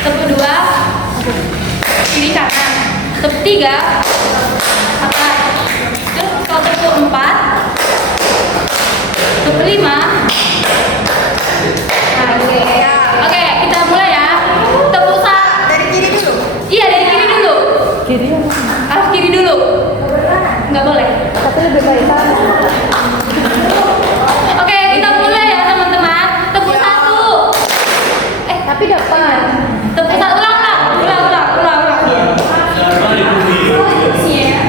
Tepuk 2 kiri kanan. Tepuk 3 atas. Terus kalau tepuk 4, tepuk 5. Oke, kita mulai ya. Tepuk Dari kiri dulu. Iya, dari kiri dulu. Kiri Harus kiri dulu. Nggak boleh. tapi lebih baik sana. Oke, kita mulai ya teman-teman. Tepuk 1. Tapi depan. Tepuk 1. Ulang.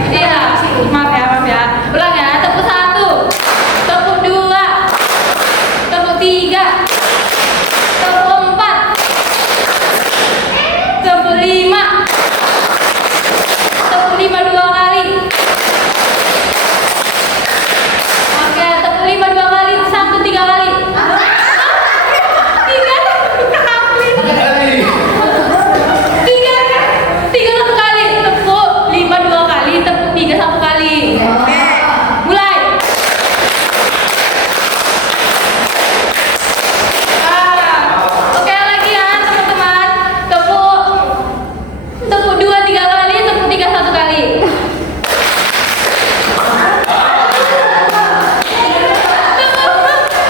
Iya, maaf ya. Ulang ya. Tepuk 1. Tepuk 2. Tepuk 3. Tepuk 4. Tepuk 5. Tepuk 5 2 kali. Oke, tepuk 5 2 kali. 1 3 kali. 3 1 kali. Tepuk 5 2 kali. Tepuk 3 1 kali. Mulai. Oke lagi ya teman-teman. Tepuk 2 3 kali. Tepuk 3 1 kali.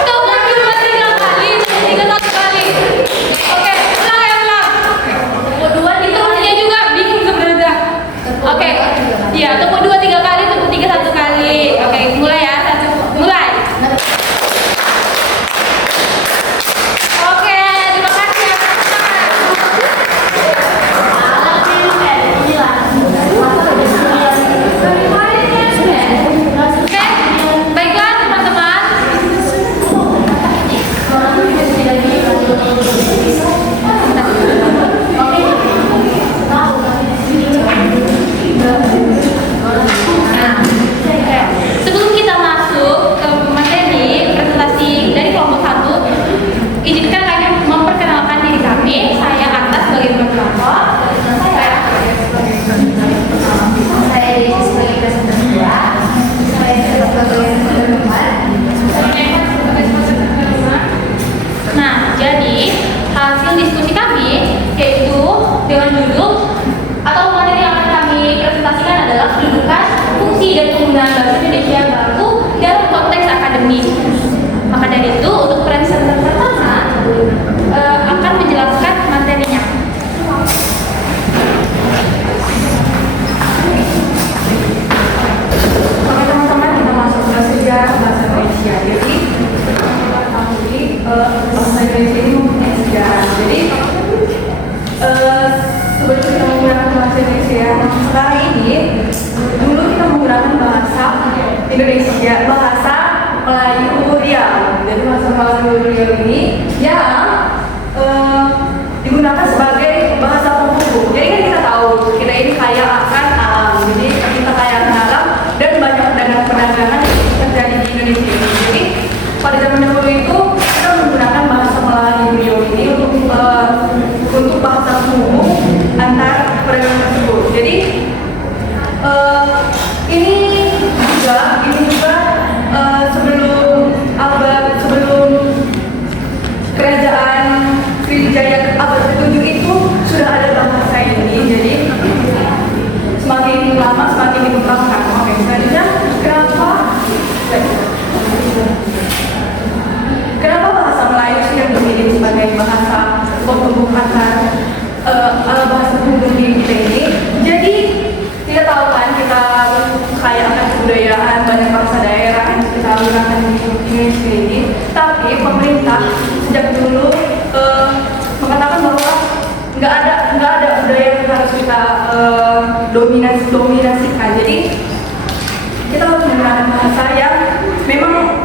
Tepuk 2 3 kali. Tepuk 3 1 kali. Oke, ulang. Tepuk 2 diterusinnya juga bingung sebenarnya. Oke. Iya, tepuk 2 3 kali, tepuk 3 1 kali. Oke, mulai ya. Mulai. Oke, terima kasih ya teman-teman. Oke, baiklah teman-teman. Sebelum kita masuk ke materi presentasi dari kelompok 1, izinkan kami memperkenalkan diri kami. Saya Atas sebagai moderator. Saya Desi sebagai presenter 2. Saya sebagai penerima. Nah, jadi hasil diskusi kami yaitu dengan judul atau materi yang akan kami presentasikan adalah kedudukan, fungsi, dan penggunaan bahasa Indonesia yang baru dalam konteks akademik. Maka dari itu, untuk presenter pertama akan menjelaskan materinya. Oke teman-teman, kita masuk ke sejarah bahasa Indonesia. Jadi kita ketahui bahasa Indonesia ini mempunyai sejarah. Jadi sebelum kita menggunakan bahasa Indonesia yang sekarang ini, dulu kita menggunakan bahasa Indonesia, bahasa Melayu Riau. Jadi bahasa Melayu Riau ini yang digunakan sebagai bahasa penghubung. Jadi kan kita tahu kita ini kaya akan alam. Jadi kita kaya akan alam dan banyak perdagangan yang terjadi di Indonesia ini. Jadi pada zaman dahulu itu kita menggunakan bahasa Melayu Riau ini untuk bahasa penghubung antar perdagangan tersebut. Jadi ini juga sebelum kerajaan Sriwijaya abad ke-7 itu sudah ada bahasa ini. Jadi semakin lama semakin dikembangkan. Oke, selanjutnya kenapa bahasa Melayu sih yang dipilih sebagai bahasa penghubung antar bahasa penghubung di kita ini? Jadi kita tahu kan kita kaya akan kebudayaan, banyak bangsa daerah yang kita gunakan di Indonesia ini. Tapi pemerintah sejak dulu mengatakan bahwa nggak ada budaya yang harus kita dominasikan. Jadi kita harus menggunakan bahasa yang memang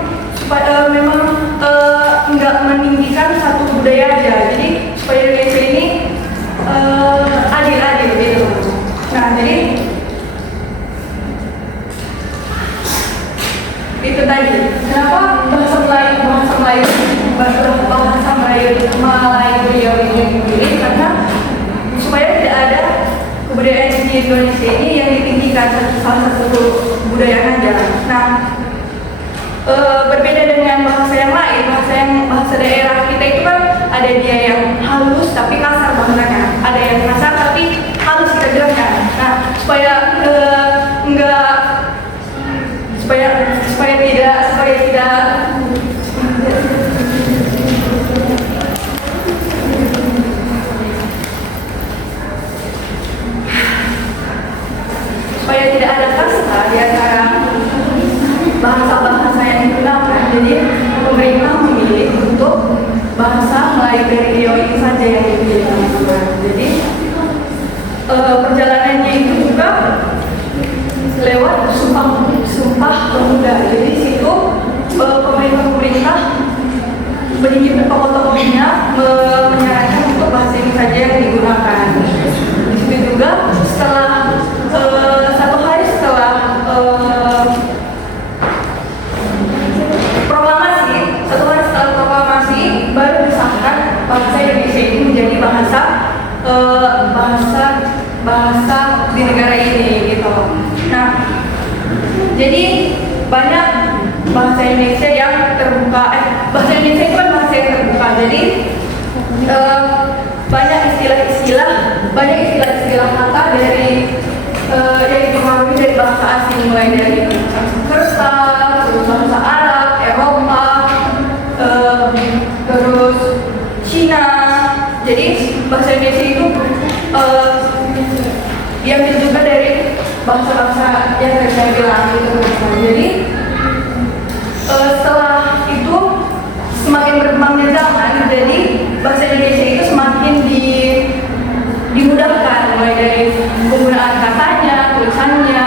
nggak meninggikan satu budaya aja. Jadi supaya Indonesia ini adil gitu. Nah, jadi itu tadi kenapa bahasa Melayu Riau ini dipilih, karena supaya tidak ada kebudayaan di Indonesia ini yang ditinggikan salah satu budaya aja. Nah, berbeda dengan bahasa yang lain, bahasa daerah kita itu kan ada dia yang halus tapi kasar bahasanya. baik dari Rio ini saja yang dipilih teman-teman. Jadi perjalanannya itu juga lewat sumpah pemuda. Jadi di situ pemerintah meninggi tokoh-tokohnya menyarankan untuk bahasa ini saja yang digunakan. Di situ juga setelah satu hari setelah proklamasi baru disahkan bahasa Indonesia ini menjadi bahasa di negara ini gitu. Nah, jadi banyak bahasa Indonesia yang terbuka. Bahasa Indonesia itu kan bahasa yang terbuka. Jadi banyak istilah-istilah kata dari yang dipengaruhi dari bahasa asing, mulai dari Sanskerta, terus bahasa Arab, Eropa, terus Cina. Jadi bahasa Indonesia itu diambil juga dari bahasa-bahasa yang tadi saya bilang gitu. Jadi setelah itu semakin berkembangnya zaman, jadi bahasa Indonesia itu semakin dimudahkan, mulai dari penggunaan katanya, tulisannya.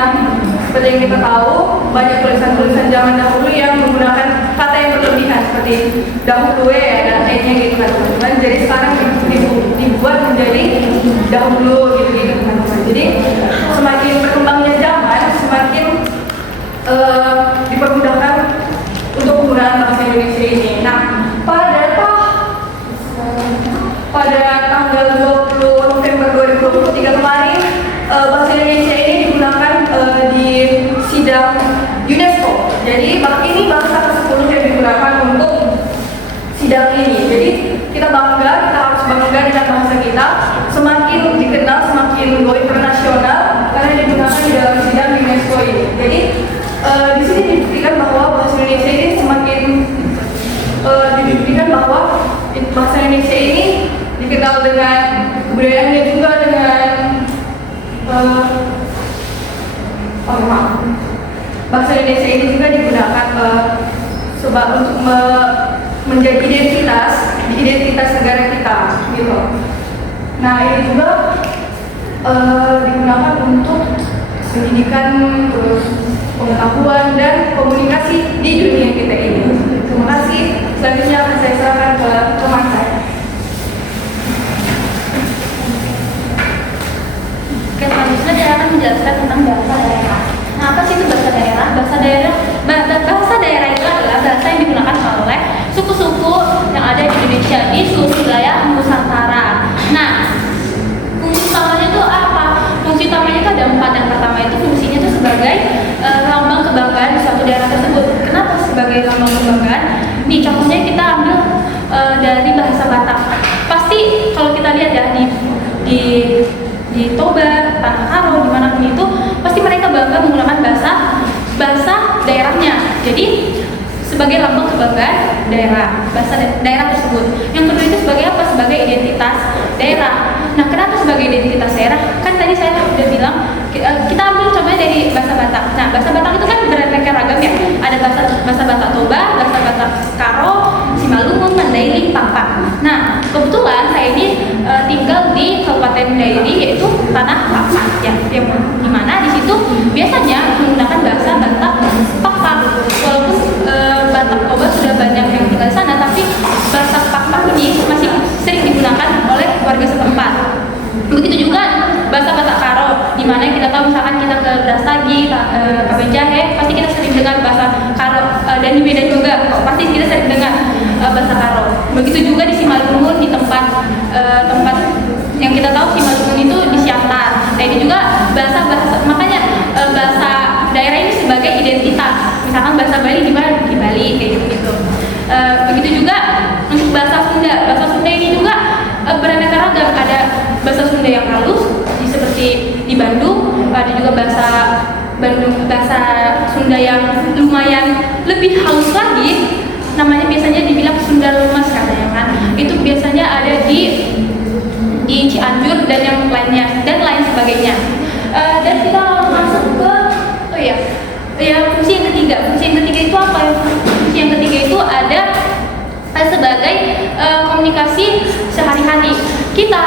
Seperti yang kita tahu, banyak tulisan-tulisan zaman dahulu yang menggunakan kata yang berlebihan, seperti dahulu dan lainnya gitu kan teman-teman. Jadi sekarang dibuat menjadi dahulu gitu teman-teman. Jadi semakin berkembangnya zaman, semakin dipermudahkan untuk penggunaan bahasa Indonesia ini. Nah, pada tanggal 20 November 2023 kemarin, bahasa Indonesia ini digunakan di sidang UNESCO. Jadi ini bahasa ke-10 yang digunakan untuk sidang ini. Jadi kita harus bangga dengan bahasa kita. Semakin dikenal, semakin go internasional karena digunakan di dalam sidang UNESCO ini. Jadi di sini dibuktikan bahwa bahasa Indonesia ini bahasa Indonesia ini dikenal dengan kebudayaannya juga, dengan bahasa Indonesia ini juga digunakan untuk menjadi identitas negara kita gitu. Nah, ini juga digunakan untuk pendidikan, terus pengetahuan dan komunikasi di dunia kita ini. Terima kasih. Selanjutnya akan saya serahkan ke teman saya. Oke, selanjutnya dia akan menjelaskan tentang bahasa daerah. Nah, apa sih itu bahasa daerah? Bahasa daerah itu adalah bahasa yang digunakan oleh suku-suku yang ada di Indonesia di seluruh wilayah Nusantara. Nah, fungsi utamanya itu apa? Fungsi utamanya itu ada 4. Yang pertama itu fungsinya itu sebagai lambang kebanggaan di suatu daerah tersebut. Kenapa sebagai lambang kebanggaan? Nih, contohnya kita ambil dari bahasa Batak. Pasti kalau kita lihat ya di Toba, Tanah Karo, dimanapun itu, pasti mereka bangga menggunakan bahasa daerahnya. Jadi sebagai lambang kebanggaan bahasa daerah tersebut. Yang kedua itu sebagai apa? Sebagai identitas daerah. Nah, kenapa sebagai identitas daerah? Kan tadi saya sudah bilang, kita ambil contohnya dari bahasa Batak. Nah, bahasa Batak itu kan beraneka ragam ya. Ada bahasa Batak Toba, bahasa Batak Karo, Simalungun, Mandailing, Pampak. Nah, kebetulan saya ini tinggal di Kabupaten Dairi, yaitu Tanah Pampak ya, yang dimana di situ biasanya menggunakan bahasa Batak Pampak. Walaupun Batak Toba sudah banyak yang tinggal di sana, tapi bahasa Pampak ini masih sering digunakan oleh warga setempat. Begitu juga bahasa Batak Karo, di mana kita tahu misalkan kita ke Brastagi, Kabenjahe, pasti kita sering dengar bahasa Karo, dan di Medan juga pasti kita sering dengar bahasa Karo. Begitu juga di Simalungun, di tempat yang kita tahu Simalungun itu di Siantar. Nah, ini juga bahasa makanya bahasa daerah ini sebagai identitas. Misalkan bahasa Bali di mana? Di Bali kayak gitu. Begitu juga untuk bahasa Sunda. Bahasa Sunda ini juga beraneka ragam. Ada bahasa Sunda yang halus, seperti di Bandung. Ada juga bahasa Sunda yang lumayan lebih halus lagi. Namanya biasanya dibilang Sunda Lemas katanya kan. Itu biasanya ada di Cianjur dan yang lainnya dan lain sebagainya. Dan kita masuk ke fungsi yang ketiga. Fungsi yang ketiga itu apa? Fungsi yang ketiga itu ada sebagai komunikasi sehari-hari. Kita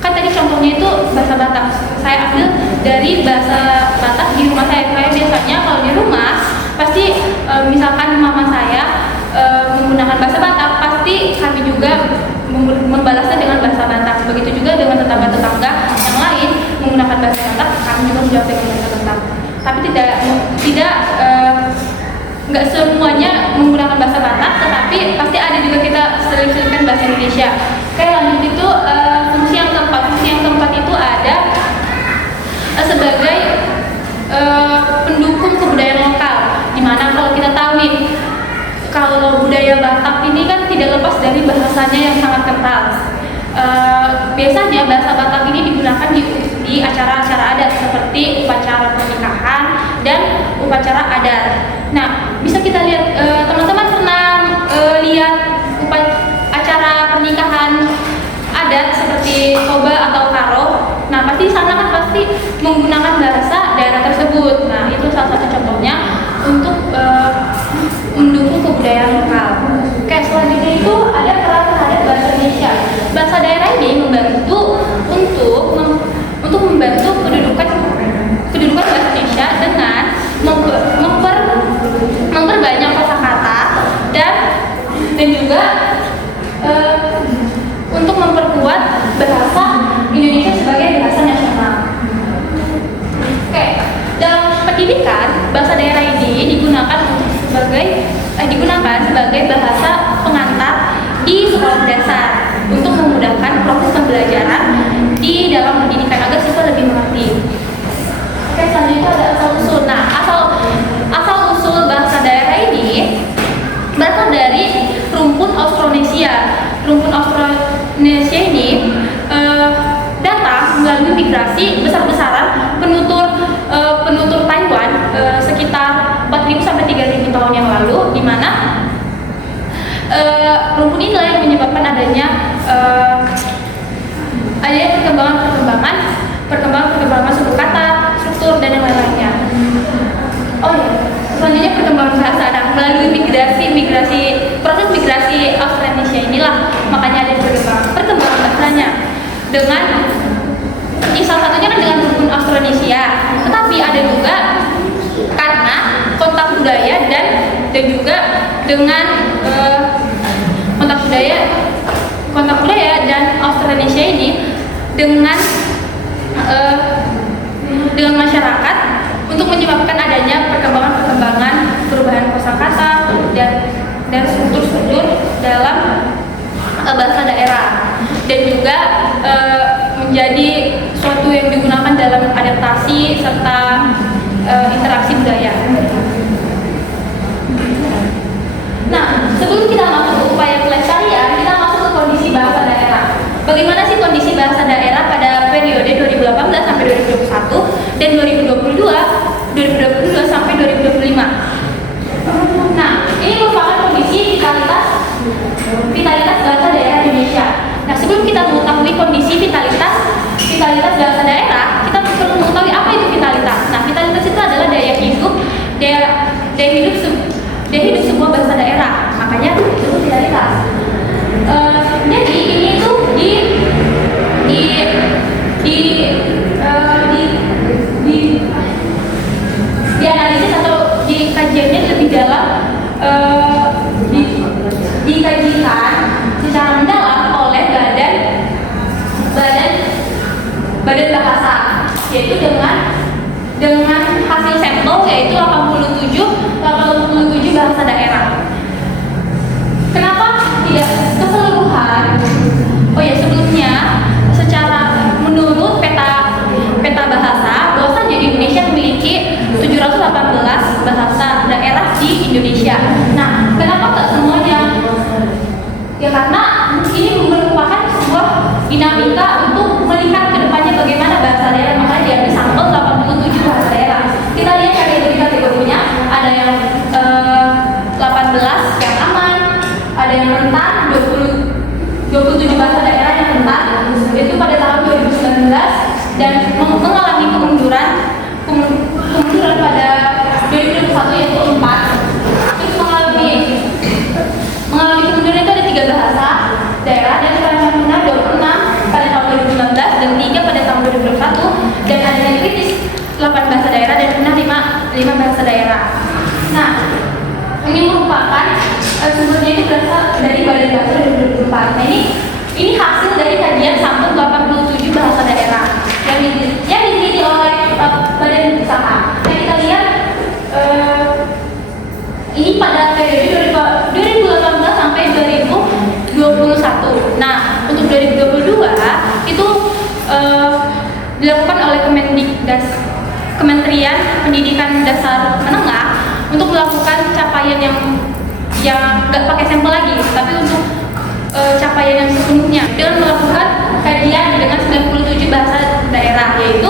kan tadi contohnya itu bahasa Batak. Saya ambil dari bahasa Batak di rumah saya. Kayak biasanya kalau di rumah pasti misalkan mama saya menggunakan bahasa Batak, pasti kami juga membalasnya dengan bahasa Batak. Begitu juga dengan tetangga-tetangga yang lain menggunakan bahasa Batak, kami juga menjawab dengan bahasa Batak. Tapi nggak semuanya menggunakan bahasa Batak, tetapi pasti ada juga kita selip-selipkan bahasa Indonesia. Kayak lanjut itu fungsi yang keempat itu ada sebagai pendukung kebudayaan lokal. Dimana kalau kita tahu nih, kalau budaya Batak ini kan tidak lepas dari bahasanya yang sangat kental. Biasanya bahasa Batak ini digunakan di acara-acara adat seperti upacara pernikahan dan upacara adat. Nah, bisa kita lihat, teman-teman pernah lihat acara pernikahan adat seperti toba atau karo. Nah, pasti di sana kan pasti menggunakan bahasa daerah tersebut. Nah, itu salah satu contohnya untuk mendukung kebudayaan lokal. Oke, selanjutnya itu ada peran terhadap bahasa Indonesia. Bahasa daerah ini membantu untuk membantu kedudukan bahasa Indonesia dengan memperbanyak kosakata dan juga untuk memperkuat bahasa Indonesia sebagai bahasa nasional. Oke, dalam pendidikan bahasa daerah ini digunakan sebagai bahasa pengantar di sekolah dasar untuk memudahkan proses pembelajaran di dalam pendidikan agar siswa lebih mengerti. Oke, selanjutnya ada asal usul. Nah, asal usul bahasa daerah ini berasal dari rumpun Austronesia. Rumpun Austronesia ini datang melalui migrasi besar-besaran penutur Taiwan sekitar 4.000 sampai 3.000 tahun yang lalu, di mana rumpun inilah yang menyebabkan adanya perkembangan suku kata, struktur dan yang lain-lainnya. Oh iya, selanjutnya perkembangan bahasa. Nah, melalui proses migrasi Austronesia inilah makanya ada perkembangan bahasanya dengan salah satunya kan dengan rumpun Austronesia, tetapi ada juga karena kontak budaya dan juga dengan kontak budaya dan Austronesia ini dengan masyarakat untuk menyebabkan adanya perkembangan perubahan kosakata dan struktur dalam bahasa daerah, dan juga menjadi suatu yang digunakan dalam adaptasi serta interaksi budaya. Nah, sebelum kita masuk ke upaya pelestarian, kita masuk ke kondisi bahasa daerah. Bagaimana sih kondisi bahasa daerah pada periode 2018 sampai 2021 dan 2022 sampai 2025? Nah, ini merupakan kondisi vitalitas bahasa daerah Indonesia. Nah, sebelum kita mengetahui kondisi vitalitas bahasa daerah, kita perlu mengetahui apa itu vitalitas. Nah, vitalitas itu adalah daya hidup sebuah bahasa daerah. Makanya itu vitalitas. Jadi ini tuh dianalisis atau dikajiannya lebih dalam, dikajikan secara mendalam oleh badan bahasa, yaitu dengan hasil sampel yaitu 87 bahasa daerah. Kenapa tidak keseluruhan? Oh ya, sebelumnya menurut peta bahasa, bahwasanya di Indonesia memiliki 718 bahasa daerah di Indonesia. Nah, kenapa tak semuanya? Ya karena ini merupakan sebuah dinamika untuk melihat ke depannya bagaimana bahasa daerah. Makanya diambil sampel 87 bahasa daerah. Kita lihat kategorinya, ada yang 18 yang aman, ada yang rentan, 27 bahasa daerah yang rentan itu pada tahun 2019 dan mengalami kemunduran pada 2021 yaitu 4. Itu mengalami kemunduran itu ada 3 bahasa, Ini hasil dari kajian sampel 87 bahasa daerah yang diteliti oleh Badan Usaha. Nah, kita lihat ini pada periode 2018 sampai 2021. Nah, untuk 2022 itu dilakukan oleh Kementerian Pendidikan Dasar Menengah untuk melakukan capaian yang nggak pakai sampel lagi, tapi untuk capaian yang sesungguhnya dengan melakukan kajian dengan 97 bahasa daerah, yaitu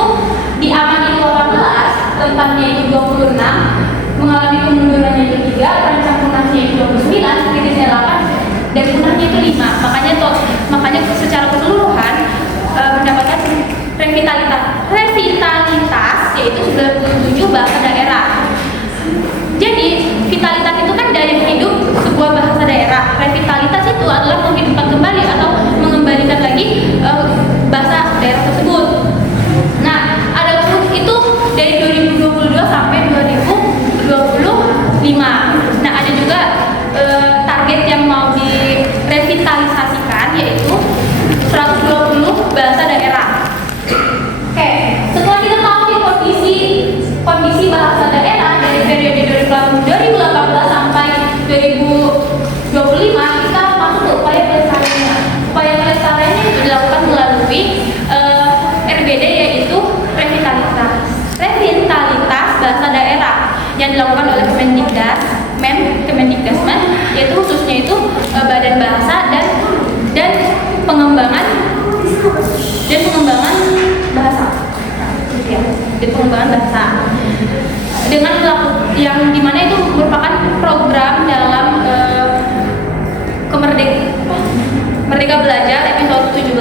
di Aman itu 18, rentangnya itu 26, mengalami kemunduran yang ketiga, terancam punahnya itu 29, kritisnya 8, dan punahnya itu 5. Makanya secara keseluruhan mendapatkan revitalitas yaitu 97 bahasa daerah. Jadi vitalitas itu kan daya hidup sebuah bahasa daerah. Revitalitas itu adalah menghidupkan kembali atau mengembalikan lagi bahasa daerah tersebut. Nah, ada itu dari 2022 sampai 2025. Nah, ada juga target yang mau direvitalisasikan yaitu 120 bahasa daerah. Oke, setelah kita tahu kondisi bahasa daerah dari periode 2018 sampai 2025, kita masuk ke upaya pelestariannya. Upaya pelestariannya itu dilakukan melalui RBD, yaitu revitalitas bahasa daerah yang dilakukan oleh Kemendikdasmen, yaitu khususnya itu Badan Bahasa dan pengembangan bahasa. Ya, dan pengembangan bahasa dengan yang dimana itu merupakan program dalam Merdeka Belajar episode 17.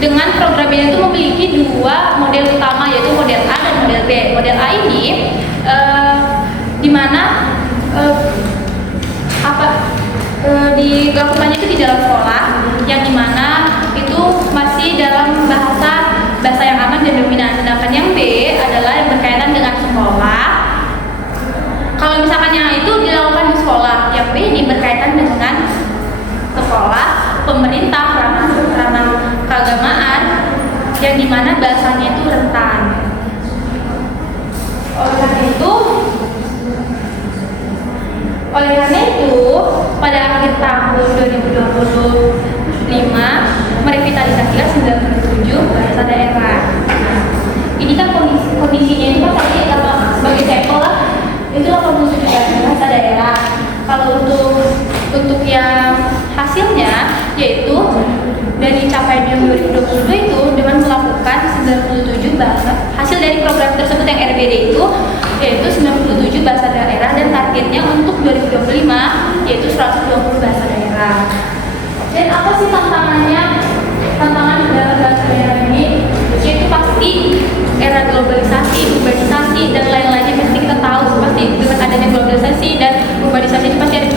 Dengan program ini itu memiliki dua model utama, yaitu model A dan model B. Model A ini dimana dilakukannya itu di dalam sekolah, yang dimana itu masih dalam bahasa yang aman dan dominan. Sedangkan yang B adalah yang berkaitan dengan sekolah. Kalau misalkan yang itu dilakukan di sekolah, yang B ini berkaitan dengan sekolah, pemerintah, ranah keagamaan, yang dimana bahasanya itu rentan. Oleh karena itu, pada akhir tahun 2025 merevitalisasikan 97 bahasa daerah. Ini kan kondisinya itu kan tadi sebagai sampel lah, itu 87 bahasa daerah. Kalau untuk yang hasilnya, yaitu dari capaian yang 2022 itu dengan melakukan 97 bahasa, hasil dari program tersebut yang RBD itu yaitu 97 bahasa daerah, dan targetnya untuk 2025 yaitu 120 bahasa daerah. Dan apa sih tantangan dalam bahasa daerah ini? Yaitu pasti era globalisasi, urbanisasi, dan lain-lainnya pasti kita tahu. Pasti dengan adanya globalisasi dan urbanisasi itu pasti ada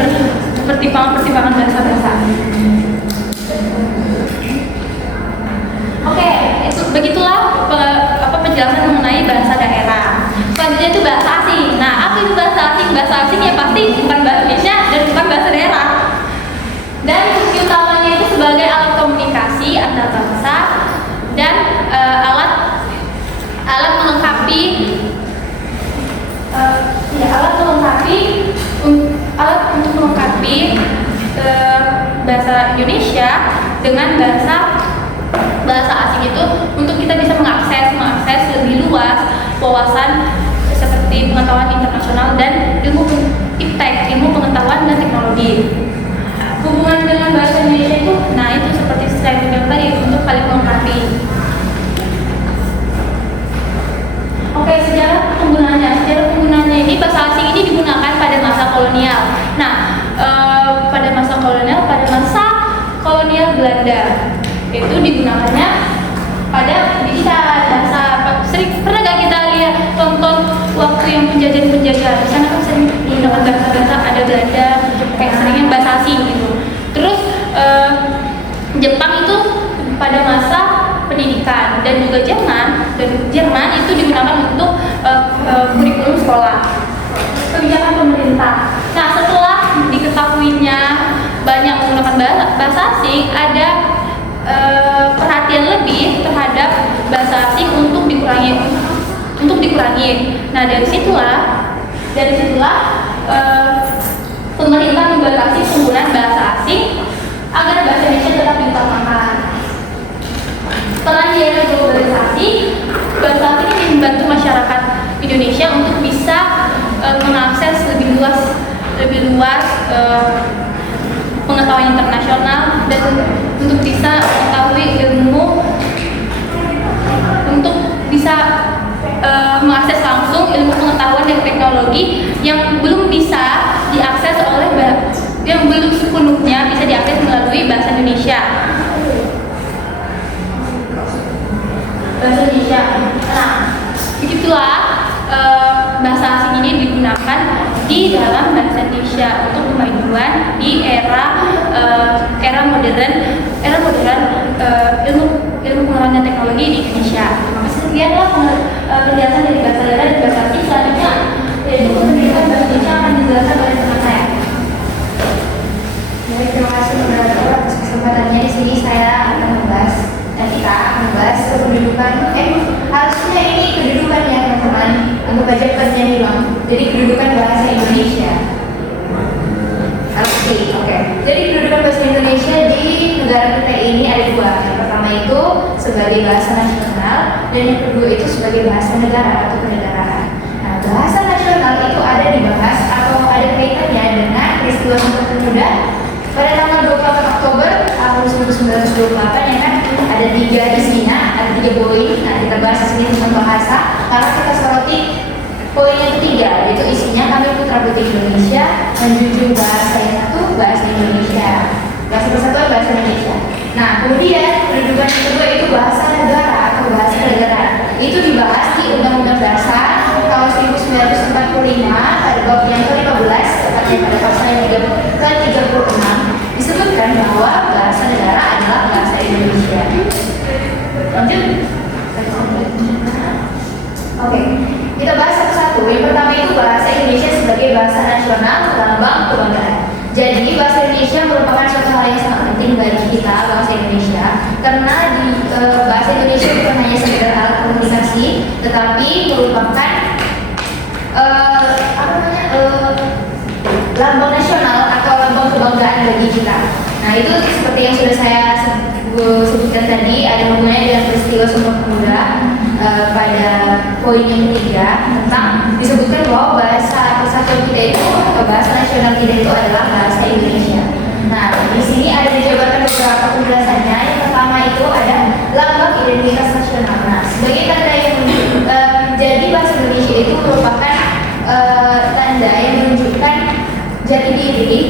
pertimbangan bahasa-bahasa. Oke, itu begitulah penjelasan mengenai bahasa daerah. Selanjutnya itu bahasa asing. Nah, apa itu bahasa asing? Bahasa asing ya pasti bukan bahasa Indonesia dan bukan bahasa daerah. Dan fungsi utamanya itu sebagai alat komunikasi antar bangsa dan alat melengkapi untuk melengkapi bahasa Indonesia dengan bahasa asing itu, untuk kita bisa mengakses lebih luas wawasan seperti pengetahuan internasional dan ilmu pengetahuan dan teknologi. Hubungan dengan bahasa Indonesia itu, nah itu seperti saya bilang tadi, untuk saling melengkapi. Oke, sejarah penggunaannya ini, bahasa asing ini digunakan pada masa kolonial. Nah, pada masa kolonial Belanda itu digunakannya pada bahasa. Pernah gak kita lihat tonton waktu yang penjajahan di sana kan sering menggunakan bahasa ada Belanda, kayak seringnya bahasa asing gitu. Terus Jepang itu pada masa pendidikan, dan juga Jerman itu digunakan untuk sekolah. Kebijakan pemerintah. Nah, setelah diketahuinya banyak menggunakan bahasa asing, ada perhatian lebih terhadap bahasa asing untuk dikurangi. Nah, dari situlah pemerintah membatasi penggunaan bahasa asing agar bahasa Indonesia tetap diutamakan. Setelah di era globalisasi, bahasa asing ini membantu masyarakat Indonesia untuk bisa mengakses lebih luas pengetahuan internasional dan untuk bisa mengetahui ilmu, untuk bisa mengakses langsung ilmu pengetahuan dan teknologi yang belum bisa diakses yang belum sepenuhnya bisa diakses melalui bahasa Indonesia. Nah, begitulah bahasa asing ini digunakan di dalam bahasa Indonesia untuk kemajuan di era modern ilmu pengetahuan dan teknologi di Indonesia. Maka sekianlah penjelasan dari bahasa daerah dan bahasa asing. Selanjutnya yaitu pendidikan bahasa Indonesia akan dijelaskan oleh teman saya. Baik, terima kasih moderator atas kesempatannya. Di sini saya akan membahas dan kita akan membahas kependudukan. Harusnya ini kedudukan ya teman-teman. Anggap aja perannya hilang. Jadi kedudukan bahasa Indonesia. Oke. Jadi kedudukan bahasa Indonesia di negara kita ini ada dua. Yang pertama itu sebagai bahasa nasional dan yang kedua itu sebagai bahasa negara atau kenegaraan. Nah, bahasa nasional itu ada dibahas atau ada kaitannya dengan peristiwa Sumpah Pemuda pada tanggal 24 Oktober tahun 1928 ya kan. Ada 3 isinya, ada 3 poin. Nah, kita bahas di sini tentang bahasa. Karena kita soroti poin yang ketiga, yaitu isinya kami putra putri Indonesia menjunjung bahasa yang satu, bahasa Indonesia. Bahasa persatuan bahasa Indonesia. Nah, kemudian kedudukan yang kedua itu bahasa negara atau bahasa negara. Itu dibahas di Undang-Undang Dasar tahun 1945 pada bab yang ke-15, tepatnya pada pasal yang ke-36, disebutkan bahwa bahasa negara adalah bahasa Indonesia. Lanjut. Oke. Kita bahas satu-satu. Yang pertama itu bahasa Indonesia sebagai bahasa nasional, lambang kebanggaan. Jadi bahasa Indonesia merupakan suatu hal yang sangat penting bagi kita bangsa Indonesia karena di bahasa Indonesia bukan hanya sekedar alat komunikasi, tetapi merupakan lambang nasional atau lambang kebanggaan bagi kita. Nah, itu seperti yang sudah saya sebutkan tadi, ada hubungannya dengan peristiwa Sumpah Pemuda pada poin yang ketiga tentang disebutkan bahwa bahasa persatuan kita itu atau bahasa nasional kita itu adalah bahasa Indonesia. Nah, di sini ada dijabarkan beberapa penjelasannya. Yang pertama itu ada lambang identitas nasional. Nah, sebagai tanda yang jadi bahasa Indonesia itu merupakan tanda yang menunjukkan jati diri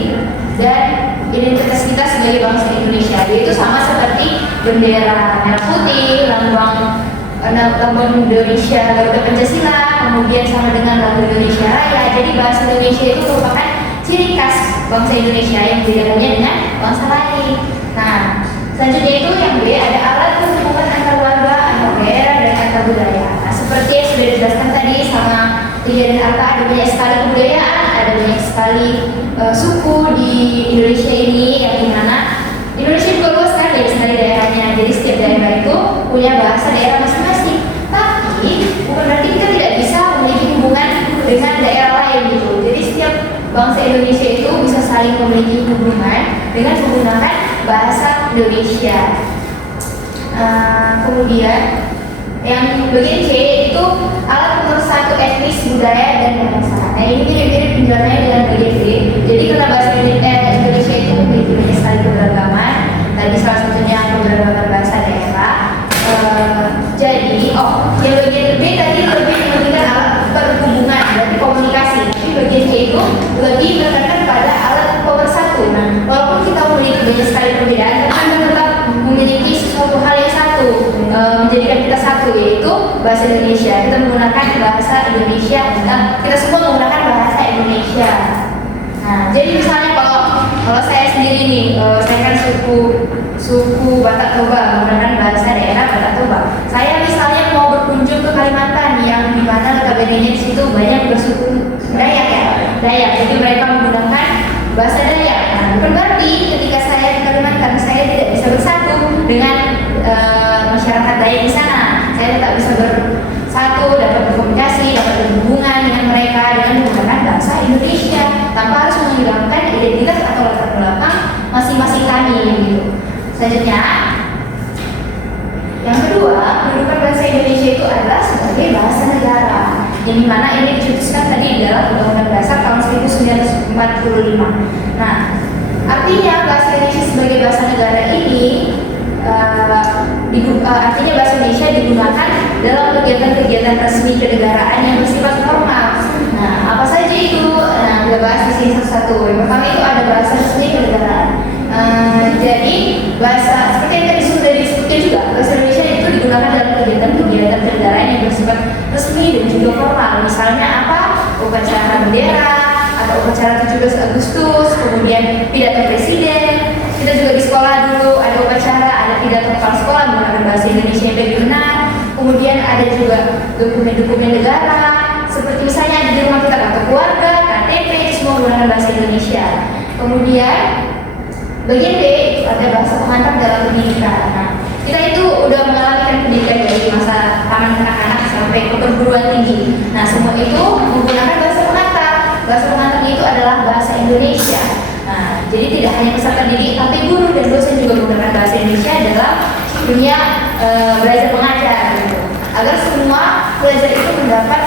dan identitas kita sebagai bangsa Indonesia. Yaitu sama seperti bendera merah putih, lambang Indonesia, Garuda Pancasila, kemudian sama dengan lagu Indonesia Raya. Jadi bahasa Indonesia itu merupakan ciri khas bangsa Indonesia yang berbeda dengan bangsa lain. Nah, selanjutnya itu yang B, ada alat penghubungan antar warga, antar daerah, dan antar budaya. Nah, seperti yang sudah dijelaskan tadi sama Tia dan Arta, ada banyak sekali kebudayaan, ada banyak sekali suku di Indonesia ini, yang dimana Indonesia juga luas kan, jadi sekali daerahnya. Jadi setiap daerah itu punya bahasa daerah masing-masing. Tapi bukan berarti kita tidak bisa memiliki hubungan dengan daerah lain gitu. Jadi setiap bangsa Indonesia itu bisa saling memiliki hubungan dengan menggunakan bahasa Indonesia. Kemudian yang bagian C itu alat pemersatu etnis, budaya, dan bahasa. Nah, ini mirip-mirip penjelasannya dengan bagian D. Jadi karena bahasa Indonesia itu memiliki banyak sekali keberagaman. Tadi salah satunya keberagaman bahasa daerah. Jadi, yang bagian B tadi lebih mementingkan alat perhubungan, berarti komunikasi. Tapi bagian C itu lebih menekankan pada alat pemersatu. Nah, walaupun kita memiliki banyak sekali perbedaan, tapi kita tetap memiliki sesuatu hal yang satu, menjadikan kita satu, yaitu bahasa Indonesia. Kita menggunakan bahasa Indonesia, kita semua menggunakan bahasa Indonesia. Nah, jadi misalnya kalau saya sendiri nih, saya kan suku Batak Toba, menggunakan bahasa daerah Batak Toba. Saya misalnya mau berkunjung ke Kalimantan yang di mana notabene di situ banyak bersuku Dayak ya, Dayak. Jadi mereka menggunakan bahasa Dayak. Nah, bukan berarti ketika saya di Kalimantan saya tidak bisa bersatu dengan masyarakat Dayak di sana. Saya tetap bisa bersatu, dapat berkomunikasi, dapat berhubungan dengan mereka dengan menggunakan bahasa Indonesia tanpa harus menghilangkan identitas atau latar belakang masing-masing kami gitu. Selanjutnya, yang kedua, kedudukan bahasa Indonesia itu adalah sebagai bahasa negara, yang dimana ini dicetuskan tadi dalam Undang-Undang Dasar tahun 1945. Nah, artinya bahasa Indonesia sebagai bahasa negara ini artinya bahasa Indonesia digunakan dalam kegiatan-kegiatan resmi kenegaraan yang bersifat formal. Nah, apa saja itu? Nah, kita bahas di sini satu-satu. Yang pertama itu ada bahasa resmi kenegaraan. Jadi bahasa seperti yang tadi sudah disebutkan juga, bahasa Indonesia itu digunakan dalam kegiatan-kegiatan kenegaraan yang bersifat resmi dan juga formal. Misalnya apa? Upacara bendera atau upacara 17 Agustus, kemudian pidato presiden. Kita juga di sekolah dulu ada upacara, ada pidato kepala sekolah menggunakan bahasa Indonesia yang lebih benar. Kemudian ada juga dokumen-dokumen negara, seperti misalnya di rumah kita kartu keluarga, KTP, itu semua menggunakan bahasa Indonesia. Kemudian bagian B itu ada bahasa pengantar dalam pendidikan. Nah, kita itu udah mengalami pendidikan dari masa taman kanak-kanak sampai ke perguruan tinggi. Nah, semua itu menggunakan bahasa pengantar. Bahasa pengantarnya itu adalah bahasa Indonesia. Nah, jadi tidak hanya peserta didik, tapi guru dan dosen juga menggunakan bahasa Indonesia dalam dunia belajar mengajar gitu. Agar semua pelajar itu dapat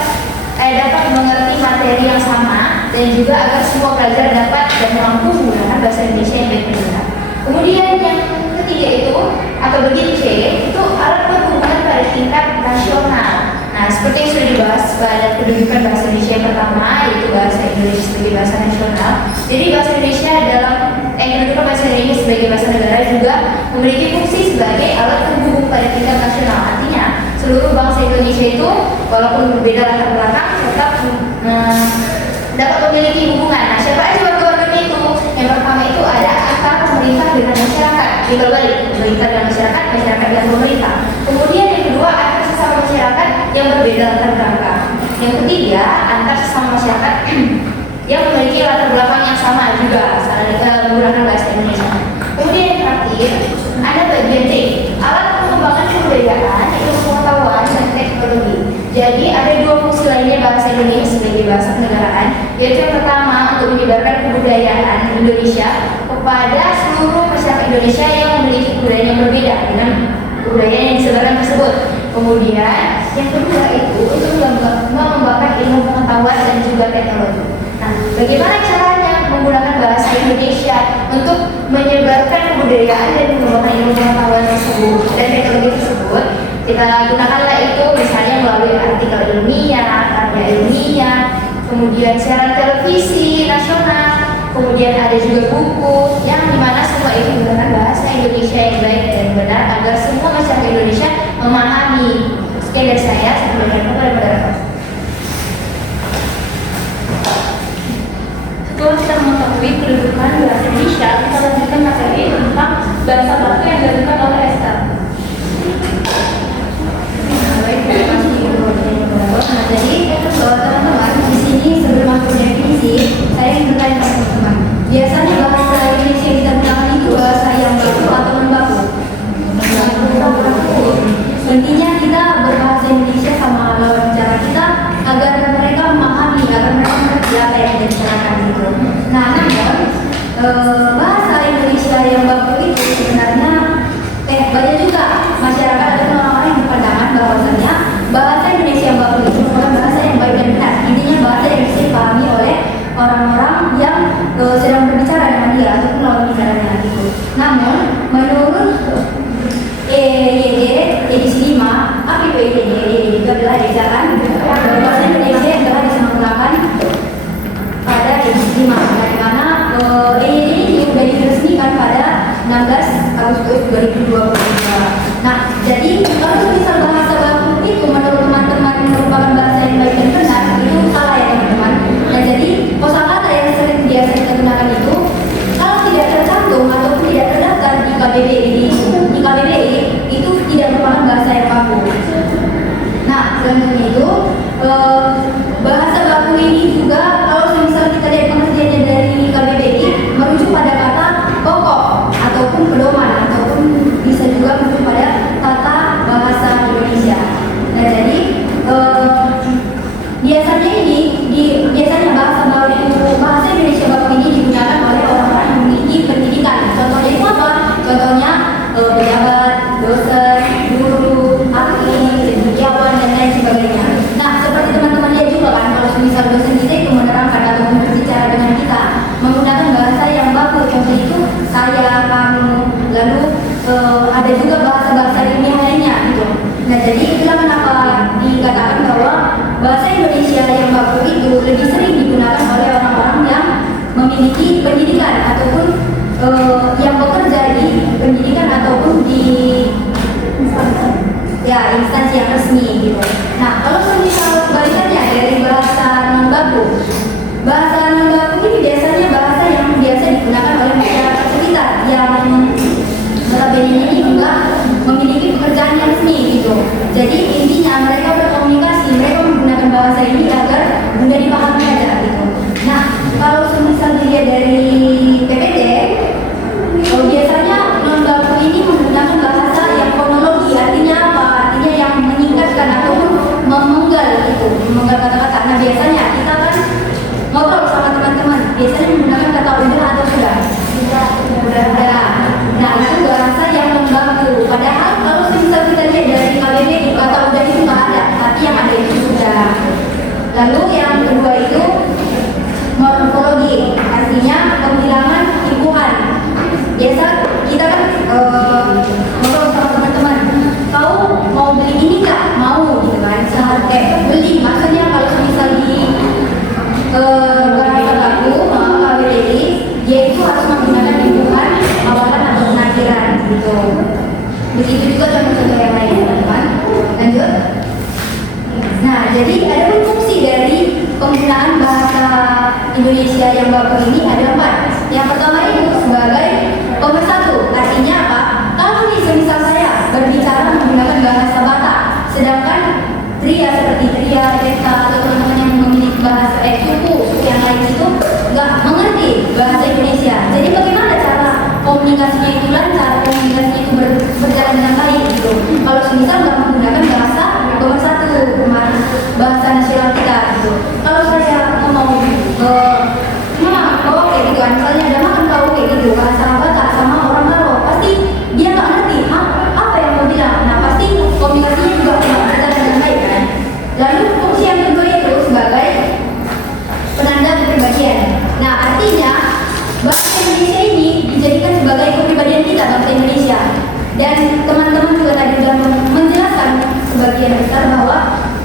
mengerti materi yang sama dan juga agar semua pelajar dapat dan mampu menggunakan bahasa Indonesia yang baik dan benar. Kemudian yang ketiga itu atau bagian C itu alat penghubungan pada tingkat nasional. Nah, seperti yang sudah dibahas pada kedudukan bahasa Indonesia yang pertama, yaitu bahasa Indonesia sebagai bahasa nasional. Jadi bahasa Indonesia dalam kedudukan bahasa Indonesia sebagai bahasa negara juga memiliki fungsi sebagai alat penghubung pada tingkat nasional. Artinya seluruh bangsa Indonesia itu walaupun berbeda latar belakang tetap dapat memiliki hubungan. Nah, siapa aja warga-warganya itu? Yang pertama itu ada antara pemerintah dengan masyarakat, timbal balik pemerintah dan masyarakat, masyarakat dan pemerintah. Kemudian yang kedua antar sesama masyarakat yang berbeda latar belakang. Yang ketiga antar sesama masyarakat yang memiliki latar belakang yang sama juga menggunakan bahasa Indonesia. Kemudian yang terakhir ada bagian D, alat pengembangan kebudayaan, ilmu pengetahuan dan teknologi. Jadi ada dua fungsi lainnya bahasa Indonesia sebagai bahasa kenegaraan, yaitu yang pertama untuk menyebarkan kebudayaan Indonesia kepada seluruh masyarakat Indonesia yang memiliki kebudayaan yang berbeda dengan kebudayaan yang disebarkan tersebut. Kemudian yang kedua itu untuk mengembangkan ilmu pengetahuan dan juga teknologi. Nah, bagaimana caranya menggunakan bahasa Indonesia untuk menyebarkan kebudayaan dan mengembangkan ilmu pengetahuan tersebut dan teknologi tersebut? Kita gunakanlah itu misalnya melalui artikel ilmiah, karya ilmiah, kemudian siaran televisi nasional, kemudian ada juga buku yang dimana semua itu menggunakan bahasa Indonesia yang baik dan benar agar semua masyarakat Indonesia memahami. Sekian dari saya berikan kepada moderator. Setelah kita mengetahui kedudukan bahasa Indonesia, kita lanjutkan materi tentang bahasa baku yang dilakukan oleh Esther. Baik, terima kasih moderator. Nah, jadi teman-teman di sini sebelum masuk definisi, saya ingin bertanya kepada teman-teman. Biasanya bahasa Indonesia yang kita gunakan itu bahasa yang baku atau non baku? Intinya kita berbahasa Indonesia sama lawan bicara kita agar mereka memahami, agar mereka mengerti apa yang kita bicarakan gitu. Nah, namun bahasa Indonesia yang baku itu sebenarnya banyak juga masyarakat atau orang-orang yang berpandangan bahwasanya bahasa Indonesia yang baku itu bukan bahasa yang baik dan benar. Intinya bahasa yang bisa dipahami oleh orang-orang yang sedang berbicara dengan dia ataupun lawan bicaranya gitu. Namun menurut EYD edisi 5, apa itu EYD? EYD itu adalah edaran bahasa Indonesia yang telah disempurnakan pada edisi 5, di mana EYD ini sudah diresmikan pada 16 biasanya bahasa Indonesia baku ini digunakan oleh orang-orang yang memiliki pendidikan. Contohnya itu apa? Contohnya pejabat, dosen, guru, ahli, cendekiawan dan lain sebagainya. Nah, seperti teman-teman lihat juga kan, kalau misal dosen kita itu menerangkan ataupun berbicara dengan kita menggunakan bahasa yang baku. Contoh itu saya, kamu, lalu ada juga bahasa-bahasa ilmiah lainnya gitu. Nah, jadi itulah kenapa dikatakan bahwa bahasa Indonesia yang baku itu lebih sering digunakan oleh orang-orang yang memiliki pendidikan ataupun yang bekerja di pendidikan ataupun di instansi yang resmi gitu. Nah, kalau misal sebalikannya dari bahasa non baku, bahasa non baku ini biasanya bahasa yang biasa digunakan oleh masyarakat sekitar yang notabene ini juga memiliki pekerjaan yang resmi gitu. Jadi intinya mereka berkomunikasi, mereka menggunakan bahasa ini agar mudah dipahami aja gitu. Nah, kalau semisal dilihat dari PPT, biasanya non baku ini menggunakan bahasa yang fonologi. Artinya apa? Artinya yang meningkatkan ataupun memenggal gitu, memenggal kata-kata. Nah, biasanya kita kan ngobrol sama teman-teman, biasanya menggunakan kata udah atau sudah. Udah. Nah, itu bahasa yang membantu. Padahal kalau misal kita lihat dari KBBI, kata udah itu nggak ada, tapi yang ada itu sudah. Lalu yang kedua itu morfologi, artinya penghilangan imbuhan. Biasa kita kan ngobrol sama teman-teman, kau mau beli ini nggak? Mau gitu kan? Beli, maksudnya kalau misal di bahasa baku KBBI, dia itu harus menggunakan imbuhan awalan atau penakhiran gitu. Begitu juga contoh-contoh yang lain, teman-teman. Lanjut. Nah, jadi ada fungsi dari penggunaan bahasa Indonesia yang baku ini ada 4. Yang pertama itu sebagai pemersatu. Artinya apa? Kalau misal saya berbicara menggunakan bahasa Batak, sedangkan pria seperti pria, Teta atau teman-teman yang memiliki bahasa suku yang lain itu nggak mengerti bahasa Indonesia. Jadi bagaimana cara komunikasinya itu lancar, komunikasinya itu berjalan dengan baik gitu. Kalau misal nggak menggunakan bahasa pemersatu, bahasa nasional kita gitu. Kalau saya ngomong kayak gitu, misalnya ada makan kau kayak gitu, bahasa Batak sama orang Karo, pasti dia nggak ngerti apa yang mau bilang. Nah, pasti komunikasinya juga nggak berjalan dengan baik kan. Lalu fungsi yang kedua itu sebagai penanda kepribadian. Nah, artinya bahasa Indonesia ini dijadikan sebagai kepribadian kita, bangsa Indonesia. Dan teman-teman juga tadi sudah menjelaskan sebagian besar bahwa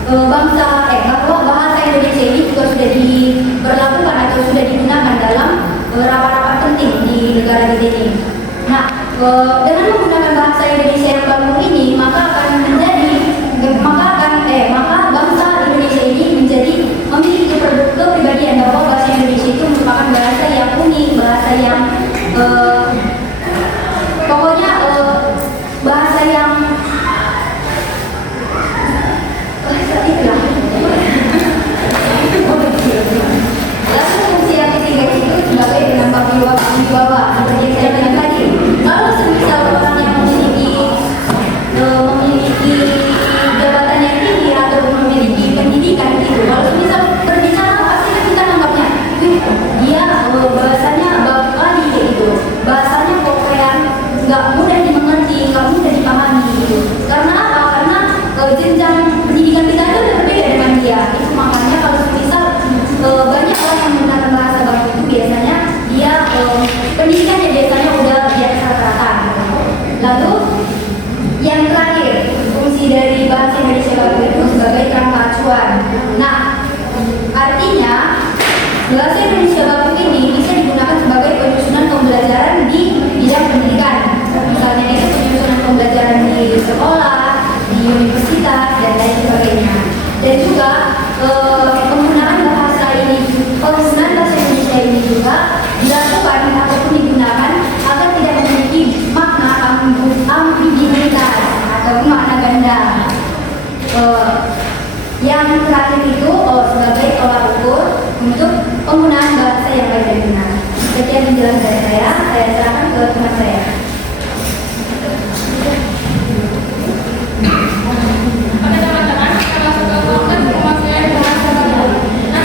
bahwa bahasa Indonesia ini juga sudah diberlakukan atau sudah digunakan dalam rapat-rapat penting di negara kita ini. Nah, dengan menggunakan bahasa Indonesia yang baru ini, maka bangsa Indonesia ini menjadi memiliki kepribadian bahwa bahasa Indonesia itu merupakan bahasa yang unik, bahasa yang pokoknya bahasa yang lalu fungsi yang ketiga itu sebagai penambah wibawa seperti yang saya bilang tadi. Kalau semisal orang yang memiliki jabatan yang tinggi atau memiliki pendidikan gitu, kalau semisal berbicara pasti kita anggapnya dia bahasanya bagus kali gitu, bahasanya pokoknya nggak mudah dimengerti, nggak mudah dipahami gitu. Karena apa? Karena jenjang pendidikan kita itu berbeda dengan dia. Itu makanya kalau misal banyak orang yang menggunakan bahasa baku itu biasanya dia pendidikannya biasanya udah di atas rata-rata. Lalu yang terakhir, fungsi dari bahasa Indonesia baku itu sebagai kerangka acuan. Nah, artinya bahasa Indonesia baku ini bisa digunakan sebagai penyusunan pembelajaran di bidang pendidikan. Misalnya itu penyusunan pembelajaran di sekolah, di universitas dan lain sebagainya. Dan juga penggunaan bahasa Indonesia ini juga dilakukan ataupun digunakan agar tidak memiliki makna ambiguitas atau makna ganda. Yang terakhir itu sebagai tolak ukur untuk penggunaan bahasa yang baik dan benar. Sekian penjelasan dari saya serahkan ke teman saya. Oke teman-teman, kita masuk ke konten pemasukan bahasa baku. Nah,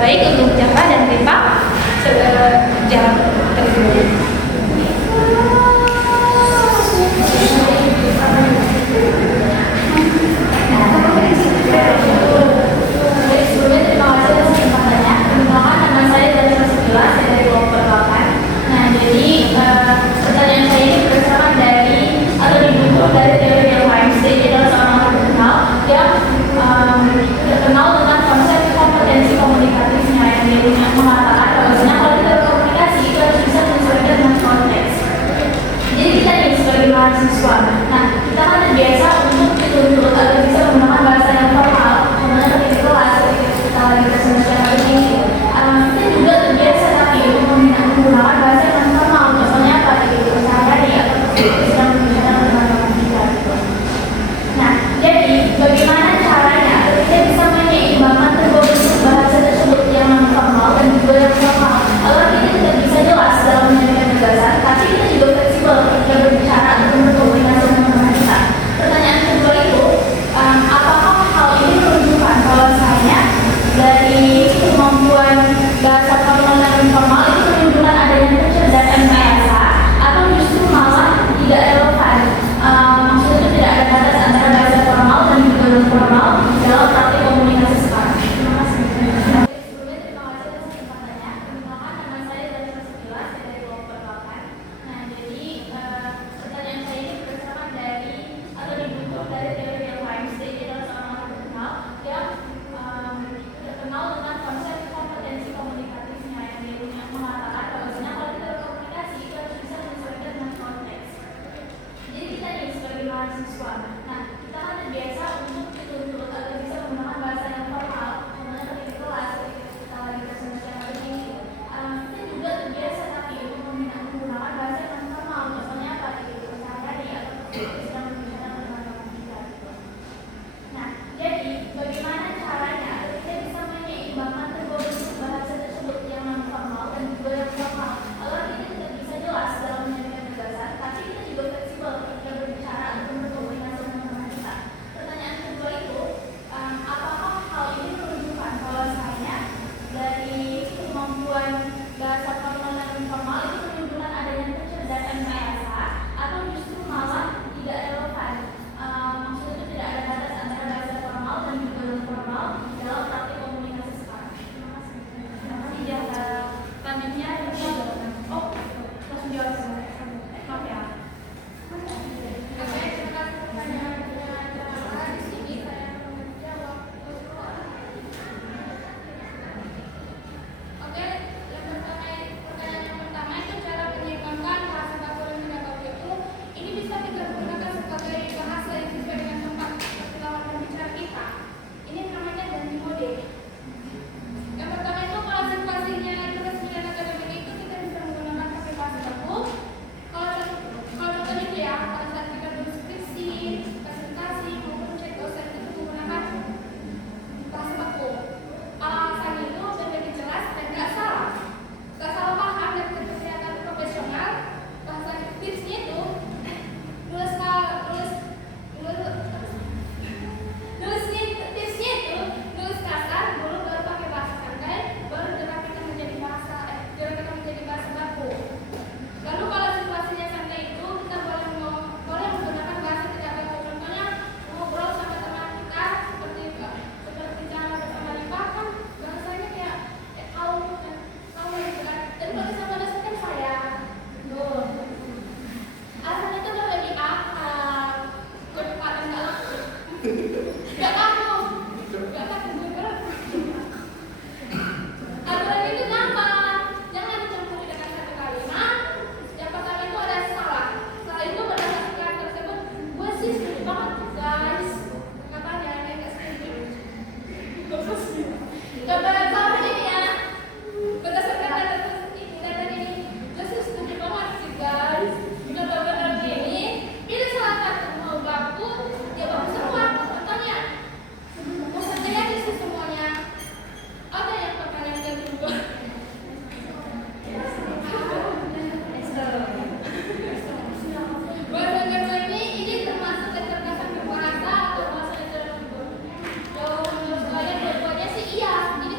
baik untuk Java dan Riva jalan terus. Sebelumnya terima kasih atas kesempatannya. Perkenalkan, nama saya dari kelas 11 dari kelompok 8. Nah, jadi pertanyaan saya ini berdasarkan dari atau dibentuk dari teori Wilhelm. Dia adalah seorang terkenal yang terkenal dengan konsep kompetensi komunikatifnya yang mengatakan bahwasanya kalau kita berkomunikasi itu harus bisa menyesuaikan dengan konteks. Jadi kita ini sebagai mahasiswa, nah kita kan terbiasa untuk dituntut agar bisa menggunakan bahasa yang formal, kemudian ketika kelas, ketika kita lagi presentasi ini, kita juga terbiasa tapi untuk menggunakan bahasa yang non formal, contohnya apa di sehari-hari atau ketika sedang berbicara dengan teman kita. Nah, jadi bagaimana caranya kita bisa menyeimbangkan kedua bentuk bahasa tersebut yang non formal dan juga yang formal, agar kita tidak bisa jelas dalam menyampaikan gagasan, tapi kita juga fleksibel ketika berbicara atau berkomunikasi dengan teman kita. Pertanyaan kedua itu, apakah hal ini menunjukkan bahwasanya dari kemampuan bahasa formal dan informal itu menunjukkan adanya kecerdasan bahasa atau justru malah tidak relevan? Maksudnya tidak ada batas antara bahasa formal dan juga non formal dalam praktik komunikasi sekarang. Terima kasih. Sebelumnya terima kasih atas kesempatannya. Perkenalkan, nama saya dari kelas 11 dari kelompok 8. Nah, jadi pertanyaan saya ini berdasarkan dari atau dibentuk dari teori Wilhelm. Dia adalah seorang terkenal yang terkenal dengan konsep kompetensi komunikatifnya yang mengatakan bahwasanya kalau kita berkomunikasi itu harus bisa menyesuaikan dengan konteks. Jadi kita ini sebagai mahasiswa, nah kita kan terbiasa untuk dituntut agar bisa menggunakan bahasa yang formal, kemudian ketika kelas, ketika kita lagi presentasi ini, kita juga terbiasa tapi untuk menggunakan bahasa yang non formal, contohnya apa di sehari-hari atau ketika sedang berbicara dengan teman kita. Nah, jadi bagaimana caranya kita bisa menyeimbangkan kedua bentuk bahasa tersebut yang non formal dan juga yang formal, agar kita tidak bisa jelas dalam menyampaikan gagasan, tapi kita juga fleksibel ketika berbicara atau berkomunikasi dengan teman kita. Pertanyaan kedua itu, apakah hal ini menunjukkan bahwasanya dari kemampuan bahasa formal dan informal itu menunjukkan adanya kecerdasan bahasa atau justru malah tidak relevan? Maksudnya tidak ada batas antara bahasa formal dan juga non formal dalam praktik komunikasi sekarang. Terima kasih. Terima kasih Java. Selanjutnya langsung jawab. Maaf ya. Pertanyaan yang pertama itu cara menyeimbangkan bahasa baku dan tidak baku itu ini bisa kita gunakan sebagai bahasa yang sesuai dengan tempat seperti lawan pembicara kita. Ini namanya ganti mode. Yang pertama itu kalau situasinya resmi dan akademik itu kita bisa menggunakan pakai bahasa baku. Kalau contohnya itu ya pada saat kita berdiskusi, presentasi maupun cek dosen itu menggunakan bahasa baku. Alasan itu biar lebih jelas dan nggak salah paham dan kelihatan profesional. Bahasa tipsnya itu nulis kasar, baru pakai bahasa santai, baru dirapikan menjadi bahasa baku. Lalu kalau situasinya santai itu kita boleh menggunakan bahasa tidak baku. Contohnya ngobrol sama teman kita seperti cara bersama Riva kan bahasanya kayak kau gitu kan. Dan kalau sama dosen kan saya. Alasannya itu udah lebih akal, cepat dan nggak langsung. Nggak kaku. Aturan itu gampang, jangan dicampuri dengan satu kalimat. Yang pertama itu ada salah. Salah itu berdasarkan tersebut. Gue sih setuju banget guys. Katanya yang nggak setuju. Coba salah ini ya. Berdasarkan data ini, gue sih setuju banget sih guys. Coba benar ini, pilih salah satu mau baku, ya baku semua. Contohnya, usah yakin sih semuanya. Ada yang pertanyaan yang kedua. Bahasa kedua ini termasuk kecerdasan berbahasa atau bahasa literat. Kalau menurut saya dua-duanya sih iya. Ini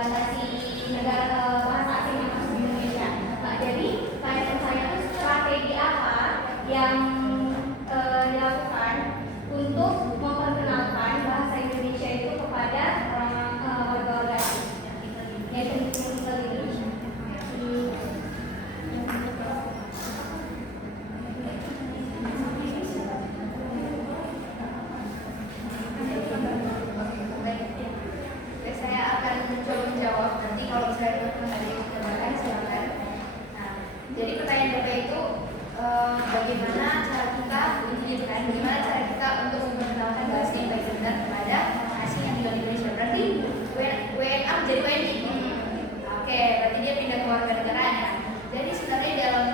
membatasi negara bahasa asing yang masuk di Indonesia. Nah, jadi tanya saya itu strategi apa yang dilakukan untuk memperkenalkan bahasa Indonesia itu kepada warga-warga asing, yaitu tinggal di Indonesia. Baik, saya akan mencoba menjawab nanti kalau misalnya teman-teman ada yang menambahkan silakan. Nah, jadi pertanyaan Bapak itu bagaimana cara kita untuk memperkenalkan bahasa yang baik benar kepada asing yang tinggal di Indonesia. Berarti WNA menjadi WNI. Oke, berarti dia pindah ke warga negaranya. Jadi sebenarnya dalam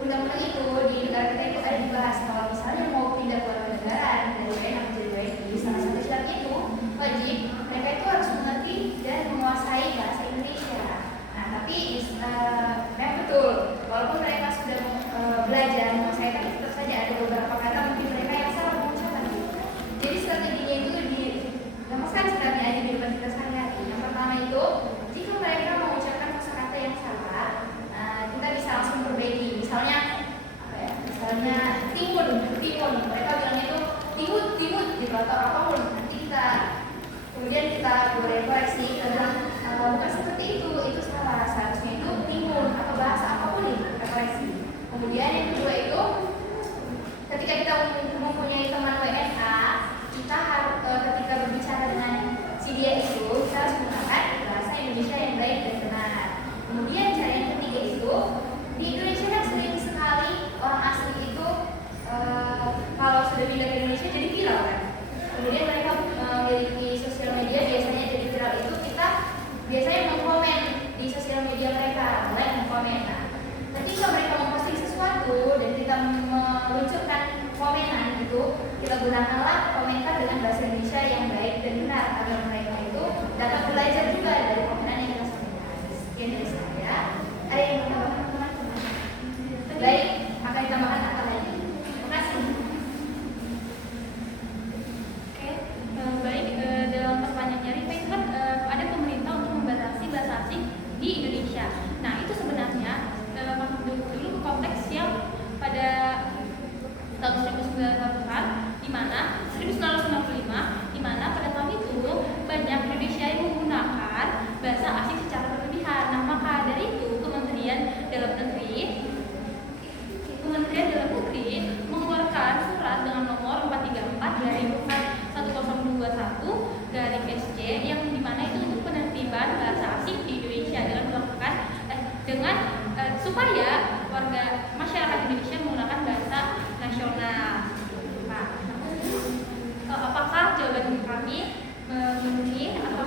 undang-undang itu di negara kita itu ada dibahas kalau misalnya mau pindah ke warga negara dari WNA menjadi WNI, salah satu syaratnya itu wajib mereka itu harus mengerti dan menguasai bahasa Indonesia. Nah, tapi memang betul, walaupun mereka sudah belajar menguasai, tapi tetap saja ada beberapa kata mungkin mereka yang salah mengucapkan. Jadi strateginya itu gampang sekali sebenarnya di kehidupan kita sehari-hari. Yang pertama itu, jika mereka mengucapkan kosakata yang salah, kita bisa langsung perbaiki. Misalnya apa ya? Misalnya timun, mereka bilangnya itu timut gitu atau apapun. Nanti kita kemudian kita boleh koreksi bukan seperti itu salah, seharusnya itu timun atau bahasa apapun itu kita koreksi. Kemudian yang kedua itu ketika kita mempunyai teman WNA, kita harus ketika berbicara dengan si dia itu kita harus menggunakan bahasa Indonesia yang baik dan benar. Kemudian cara yang ketiga itu di Indonesia kan sering sekali orang asing itu kalau sudah pindah ke Indonesia jadi viral kan. Kemudian mereka memiliki sosial media, biasanya jadi viral itu kita biasanya mengkomen di sosial media mereka, mulai mengkomen. Nah, ketika mereka memposting sesuatu dan kita meluncurkan komenan itu, kita gunakanlah komentar dengan bahasa Indonesia yang baik dan benar agar mereka itu dapat belajar juga dari komenan yang kita sampaikan. Sekian dari saya. Ada yang mau tambahkan teman-teman? Baik, akan ditambahkan apa lagi? Terima kasih. Oke, baik, dalam pertanyaannya Rifa itu kan ada pemerintah untuk membatasi bahasa asing di Indonesia. Nah, itu sebenarnya dulu konteks yang pada tahun 1990-an, di mana 1995, di mana pada tahun itu banyak Indonesia yang menggunakan bahasa asing secara berlebihan. Nah, maka dari itu Kementerian Dalam Negeri mengeluarkan surat dengan nomor 434/1021/SC yang dimana itu untuk penertiban bahasa asing di Indonesia dengan melakukan supaya warga masyarakat Indonesia menggunakan bahasa nasional. Nah, apakah jawaban kami memenuhi atau